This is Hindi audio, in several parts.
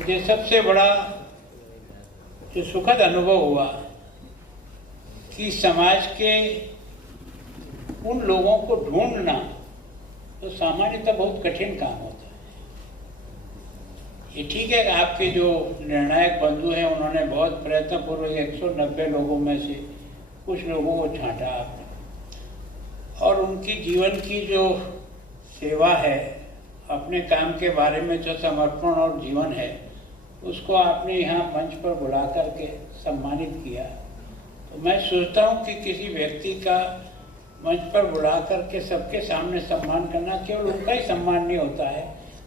मुझे सबसे बड़ा जो सुखद अनुभव हुआ कि समाज के उन लोगों को ढूंढना तो सामान्यतः बहुत कठिन काम होता है। ये ठीक है कि आपके जो निर्णायक बंधु हैं उन्होंने बहुत प्रयत्नपूर्वक 190 लोगों में से कुछ लोगों को छांटा आपने, और उनकी जीवन की जो सेवा है, अपने काम के बारे में जो समर्पण और जीवन है, उसको आपने यहाँ मंच पर बुला करके सम्मानित किया। तो मैं सोचता हूँ कि किसी व्यक्ति का मंच पर बुला करके सबके सामने सम्मान करना केवल उनका ही सम्मान नहीं होता है,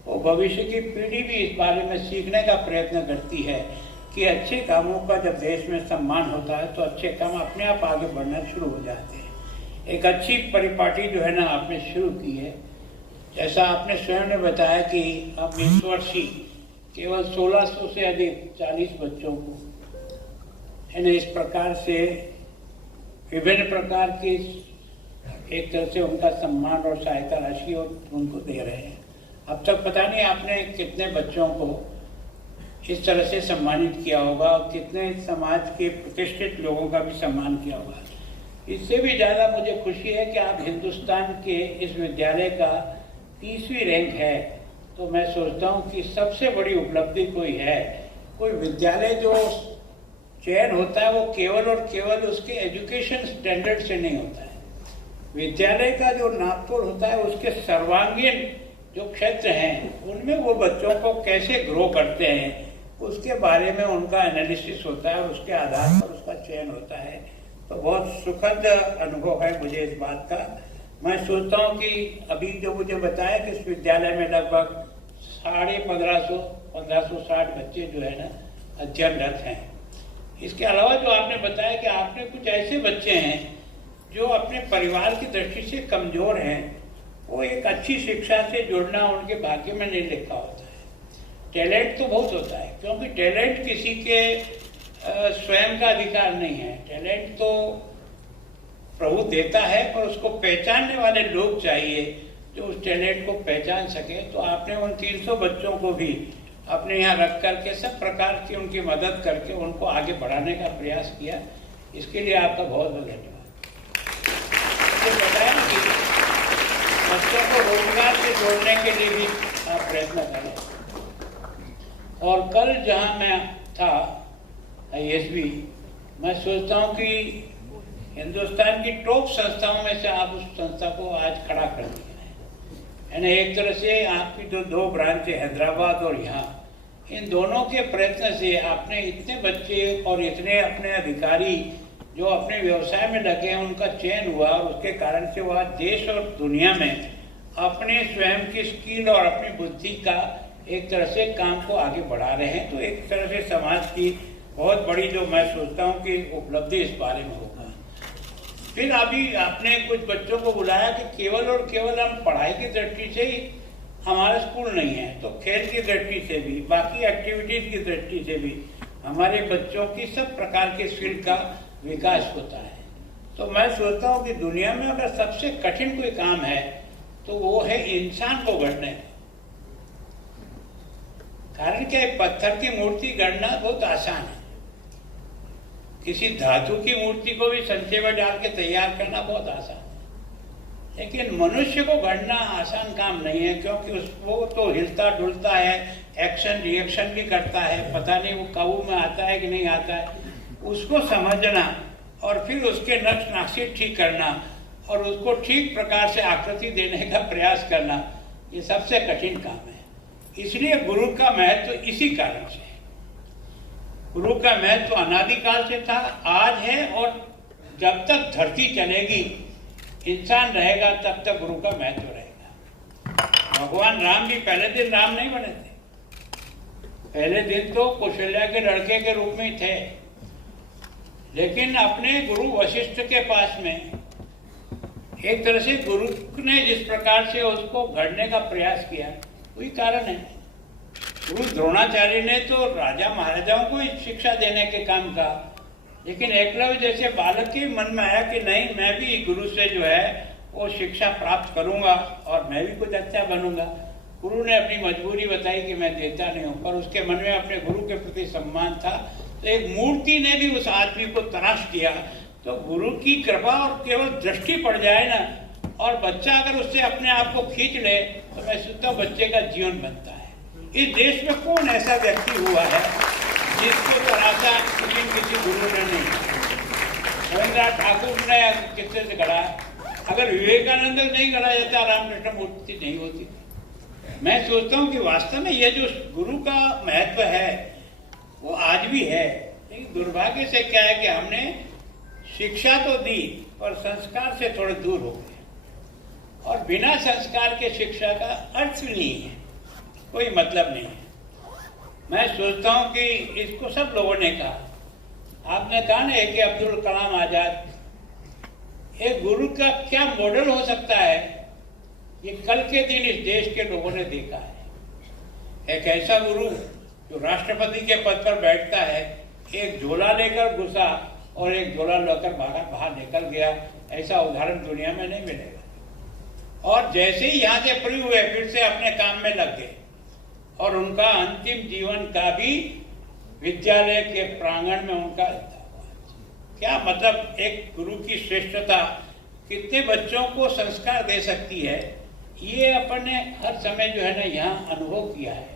वो भविष्य की पीढ़ी भी इस बारे में सीखने का प्रयत्न करती है कि अच्छे कामों का जब देश में सम्मान होता है तो अच्छे काम अपने आप आगे बढ़ना शुरू हो जाते हैं। एक अच्छी परिपाटी जो है ना आपने शुरू की है। जैसा आपने स्वयं ने बताया कि अब इस वर्ष ही केवल 1600 से अधिक 40 बच्चों को इस प्रकार से विभिन्न प्रकार की एक तरह से उनका सम्मान और सहायता राशि उनको दे रहे हैं। अब तक पता नहीं आपने कितने बच्चों को इस तरह से सम्मानित किया होगा और कितने समाज के प्रतिष्ठित लोगों का भी सम्मान किया होगा। इससे भी ज़्यादा मुझे खुशी है कि आप हिंदुस्तान के इस विद्यालय का 30वीं रैंक है। तो मैं सोचता हूँ कि सबसे बड़ी उपलब्धि कोई है। कोई विद्यालय जो चयन होता है वो केवल और केवल उसके एजुकेशन स्टैंडर्ड से नहीं होता है। विद्यालय का जो नापतोल होता है उसके सर्वांगीण जो क्षेत्र हैं उनमें वो बच्चों को कैसे ग्रो करते हैं उसके बारे में उनका एनालिसिस होता है और उसके आधार पर उसका चयन होता है। तो बहुत सुखद अनुभव है मुझे इस बात का। मैं सोचता हूँ कि अभी जो मुझे बताया कि इस विद्यालय में लगभग 1560 बच्चे जो है ना अध्ययनरत हैं। इसके अलावा जो आपने बताया कि आपने कुछ ऐसे बच्चे हैं जो अपने परिवार की दृष्टि से कमजोर हैं, वो एक अच्छी शिक्षा से जुड़ना उनके भाग्य में नहीं लिखा होता है। टैलेंट तो बहुत होता है, क्योंकि टैलेंट किसी के स्वयं का अधिकार नहीं है। टैलेंट तो प्रभु देता है, पर उसको पहचानने वाले लोग चाहिए जो उस टैलेंट को पहचान सके। तो आपने उन 300 बच्चों को भी अपने यहाँ रख करके सब प्रकार की उनकी मदद करके उनको आगे बढ़ाने का प्रयास किया। इसके लिए आपका बहुत बहुत धन्यवाद। बताया कि बच्चों को रोजगार से जोड़ने के लिए भी आप प्रयत्न करें। और कल जहाँ मैं था ISB, मैं सोचता हूँ कि हिंदुस्तान की टॉप संस्थाओं में से आप उस संस्था को आज खड़ा कर दिया है। एक तरह से आपकी जो 2 ब्रांच है, हैदराबाद और यहाँ, इन दोनों के प्रयत्न से आपने इतने बच्चे और इतने अपने अधिकारी जो अपने व्यवसाय में लगे हैं उनका चयन हुआ, और उसके कारण से वो आज देश और दुनिया में अपने स्वयं की स्किल और अपनी बुद्धि का एक तरह से काम को आगे बढ़ा रहे हैं। तो एक तरह से समाज की बहुत बड़ी जो मैं सोचता हूँ कि उपलब्धि इस बारे में होगा। फिर अभी आपने कुछ बच्चों को बुलाया कि केवल और केवल हम पढ़ाई की दृष्टि से ही हमारा स्कूल नहीं है, तो खेल की दृष्टि से भी, बाकी एक्टिविटीज की दृष्टि से भी हमारे बच्चों की सब प्रकार के स्किल का विकास होता है। तो मैं सोचता हूँ कि दुनिया में अगर सबसे कठिन कोई काम है तो वो है इंसान को गढ़ने का। कारण क्या है, पत्थर की मूर्ति गढ़ना बहुत आसान है, किसी धातु की मूर्ति को भी संचय में डाल के तैयार करना बहुत आसान है, लेकिन मनुष्य को गढ़ना आसान काम नहीं है, क्योंकि वो तो हिलता डुलता है, एक्शन रिएक्शन भी करता है, पता नहीं वो काबू में आता है कि नहीं आता है। उसको समझना और फिर उसके नक्श नाक्षी ठीक करना और उसको ठीक प्रकार से आकृति देने का प्रयास करना, ये सबसे कठिन काम है। इसलिए गुरु का महत्व इसी कारण से है। गुरु का महत्व अनादिकाल से था, आज है, और जब तक धरती चलेगी, इंसान रहेगा, तब तक गुरु का महत्व रहेगा। भगवान राम भी पहले दिन राम नहीं बने थे, पहले दिन तो कौशल्या के लड़के के रूप में ही थे, लेकिन अपने गुरु वशिष्ठ के पास में एक तरह से गुरु ने जिस प्रकार से उसको गढ़ने का प्रयास किया, वही कारण है। गुरु द्रोणाचार्य ने तो राजा महाराजाओं को शिक्षा देने के काम का, लेकिन एकलव्य जैसे बालक के मन में आया कि नहीं, मैं भी गुरु से जो है वो शिक्षा प्राप्त करूंगा और मैं भी कुछ अच्छा बनूंगा। गुरु ने अपनी मजबूरी बताई कि मैं देता नहीं हूँ, पर उसके मन में अपने गुरु के प्रति सम्मान था। तो एक मूर्ति ने भी उस आदमी को तराश दिया। तो गुरु की कृपा और केवल दृष्टि पड़ जाए ना, और बच्चा अगर उससे अपने आप को खींच ले, तो मैं सोचता हूँ बच्चे का जीवन बनता है। इस देश में कौन ऐसा व्यक्ति हुआ है जिसको तराशा किसी गुरु ने नहीं। रविन्द्रनाथ ठाकुर ने किससे से गढ़ा, अगर विवेकानंद नहीं गढ़ा जाता, रामकृष्ण मूर्ति नहीं होती। मैं सोचता हूँ कि वास्तव में यह जो गुरु का महत्व है वो आज भी है, लेकिन दुर्भाग्य से क्या है कि हमने शिक्षा तो दी पर संस्कार से थोड़े दूर हो गए, और बिना संस्कार के शिक्षा का अर्थ नहीं है, कोई मतलब नहीं है। मैं सोचता हूँ कि इसको सब लोगों ने कहा। आपने कहा ना कि अब्दुल कलाम आजाद, एक गुरु का क्या मॉडल हो सकता है, ये कल के दिन इस देश के लोगों ने देखा है। एक ऐसा गुरु जो राष्ट्रपति के पद पर बैठता है, एक झोला लेकर घुसा और एक झोला लेकर बाहर निकल गया, ऐसा उदाहरण दुनिया में नहीं मिलेगा। और जैसे ही यहाँ से फ्री हुए फिर से अपने काम में लग गए, और उनका अंतिम जीवन का भी विद्यालय के प्रांगण में उनका क्या मतलब, एक गुरु की श्रेष्ठता कितने बच्चों को संस्कार दे सकती है, ये अपन ने हर समय जो है ना यहाँ अनुभव किया है।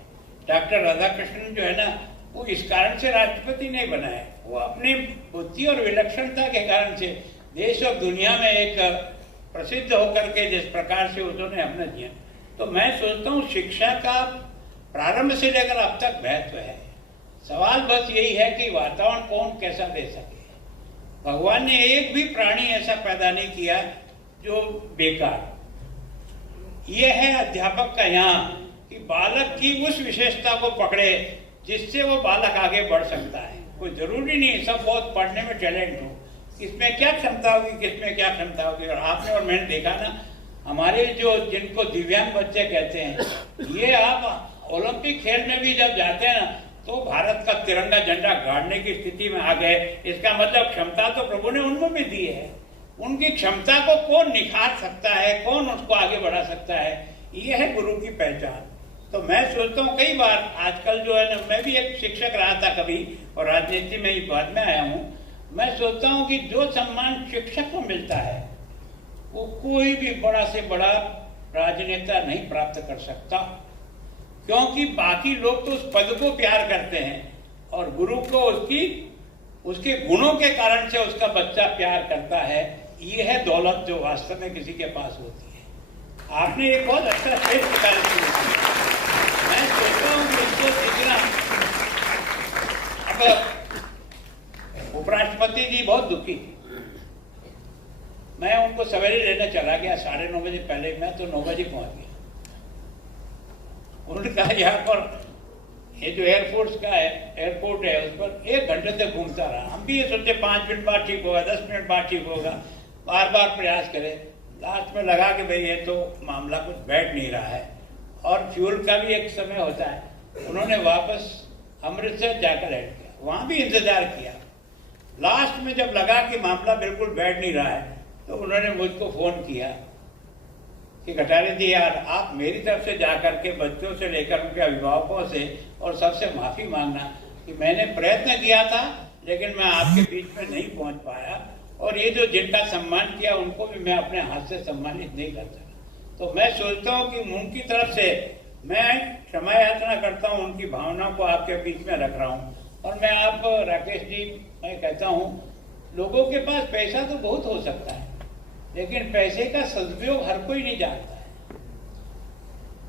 डॉक्टर राधाकृष्णन जो है ना, वो इस कारण से राष्ट्रपति नहीं बना है, वो अपनी बुद्धि और विलक्षणता के कारण से देश और दुनिया में एक प्रसिद्ध होकर के जिस प्रकार से उन्होंने अपना दिया। तो मैं सोचता हूँ शिक्षा का प्रारंभ से लेकर अब तक महत्व है। सवाल बस यही है कि वातावरण कौन कैसा दे सके। भगवान ने एक भी प्राणी ऐसा पैदा नहीं किया जो बेकार। यह है अध्यापक का यहाँ कि बालक की उस विशेषता को पकड़े जिससे वो बालक आगे बढ़ सकता है। कोई जरूरी नहीं सब बहुत पढ़ने में टैलेंट हो, किसमें क्या क्षमता होगी, किसमें क्या क्षमता होगी। और आपने और मैंने देखा ना, हमारे जो जिनको दिव्यांग बच्चे कहते हैं, ये आप ओलंपिक खेल में भी जब जाते हैं ना, तो भारत का तिरंगा झंडा गाड़ने की स्थिति में आ गए। इसका मतलब क्षमता तो प्रभु ने उनको भी दी है। उनकी क्षमता को कौन निखार सकता है, कौन उसको आगे बढ़ा सकता है, ये है गुरु की पहचान। तो मैं सोचता हूँ कई बार आजकल जो है ना, मैं भी एक शिक्षक रहा था कभी और राजनीति में ही बाद में आया हूँ। मैं सोचता हूँ कि जो सम्मान शिक्षक को मिलता है वो कोई भी बड़ा से बड़ा राजनेता नहीं प्राप्त कर सकता, क्योंकि बाकी लोग तो उस पद को प्यार करते हैं और गुरु को उसके गुणों के कारण से उसका बच्चा प्यार करता है। ये है दौलत जो वास्तव में किसी के पास होती है। आपने एक बहुत अच्छा श्रेष्ठ कार्य किया, मैं सोचता हूँ कि इसको सीखना। अब उपराष्ट्रपति जी बहुत दुखी थी, मैं उनको सवेरे लेने चला गया 9:30 बजे पहले, मैं तो 9 बजे पहुंच गया। उन्होंने कहा यहाँ पर ये जो एयरपोर्ट है उस पर 1 घंटे से घूमता रहा। हम भी ये सोचते 5 मिनट बाद ठीक होगा, 10 मिनट बाद ठीक होगा, बार बार प्रयास करें। लास्ट में लगा कि भाई ये तो मामला कुछ बैठ नहीं रहा है, और फ्यूल का भी एक समय होता है। उन्होंने वापस अमृतसर जाकर ऐड किया, वहाँ भी इंतजार किया। लास्ट में जब लगा कि मामला बिल्कुल बैठ नहीं रहा है, तो उन्होंने मुझको फोन किया कि कटारे जी यार, आप मेरी तरफ से जाकर के बच्चों से लेकर उनके अभिभावकों से और सबसे माफी मांगना कि मैंने प्रयत्न किया था लेकिन मैं आपके बीच में नहीं पहुंच पाया, और ये जो जिनका सम्मान किया उनको भी मैं अपने हाथ से सम्मानित नहीं कर सका। तो मैं सोचता हूँ कि उनकी तरफ से मैं क्षमा याचना करता हूँ, उनकी भावना को आपके बीच में रख रहा हूँ। और मैं आप राकेश जी, मैं कहता हूँ लोगों के पास पैसा तो बहुत हो सकता है, लेकिन पैसे का सदुपयोग हर कोई नहीं जानता है।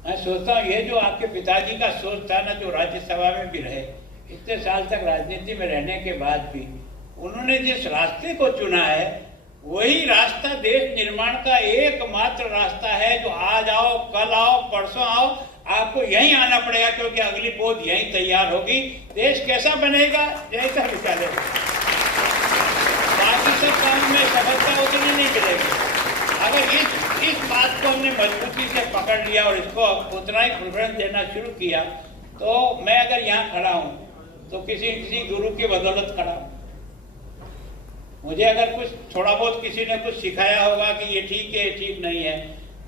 मैं सोचता हूँ ये जो आपके पिताजी का सोच था ना, जो राज्यसभा में भी रहे, इतने साल तक राजनीति में रहने के बाद भी उन्होंने जिस रास्ते को चुना है, वही रास्ता देश निर्माण का एकमात्र रास्ता है। जो आज आओ, कल आओ, परसों आओ, आपको यहीं आना पड़ेगा, क्योंकि अगली पौध यहीं तैयार होगी। देश कैसा बनेगा, जैसा विचार बाकी सब काम में सफलता उतनी नहीं मिलेगी। अगर इस बात को हमने मजबूती से पकड़ लिया और इसको उतना ही प्रेफरेंस देना शुरू किया, तो मैं अगर यहाँ खड़ा हूँ तो किसी गुरु की बदौलत खड़ा हूँ। मुझे अगर कुछ थोड़ा बहुत किसी ने कुछ सिखाया होगा कि ये ठीक है, ये ठीक नहीं है,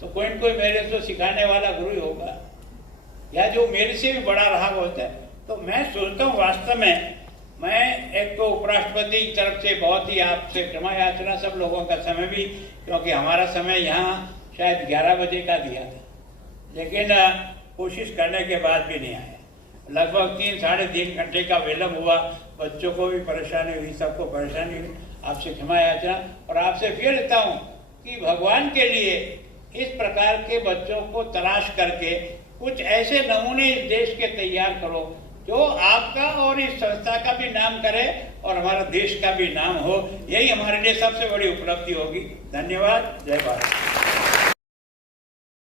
तो कोई न कोई मेरे को सिखाने वाला गुरु ही होगा। या जो मेरे से भी बड़ा रहा होता है। तो मैं सोचता हूँ वास्तव में, मैं एक तो उपराष्ट्रपति की तरफ से बहुत ही आपसे क्षमा याचना, सब लोगों का समय भी, क्योंकि हमारा समय यहाँ शायद 11 बजे का दिया था, लेकिन कोशिश करने के बाद भी नहीं आया। लगभग 3-3.5 घंटे का विलम्ब हुआ, बच्चों को भी परेशानी हुई, सबको परेशानी हुई, आपसे क्षमा याचना। और आपसे फिर लेता हूँ कि भगवान के लिए इस प्रकार के बच्चों को तलाश करके कुछ ऐसे नमूने इस देश के तैयार करो जो आपका और इस संस्था का भी नाम करे और हमारा देश का भी नाम हो। यही हमारे लिए सबसे बड़ी उपलब्धि होगी। धन्यवाद। जय भारत।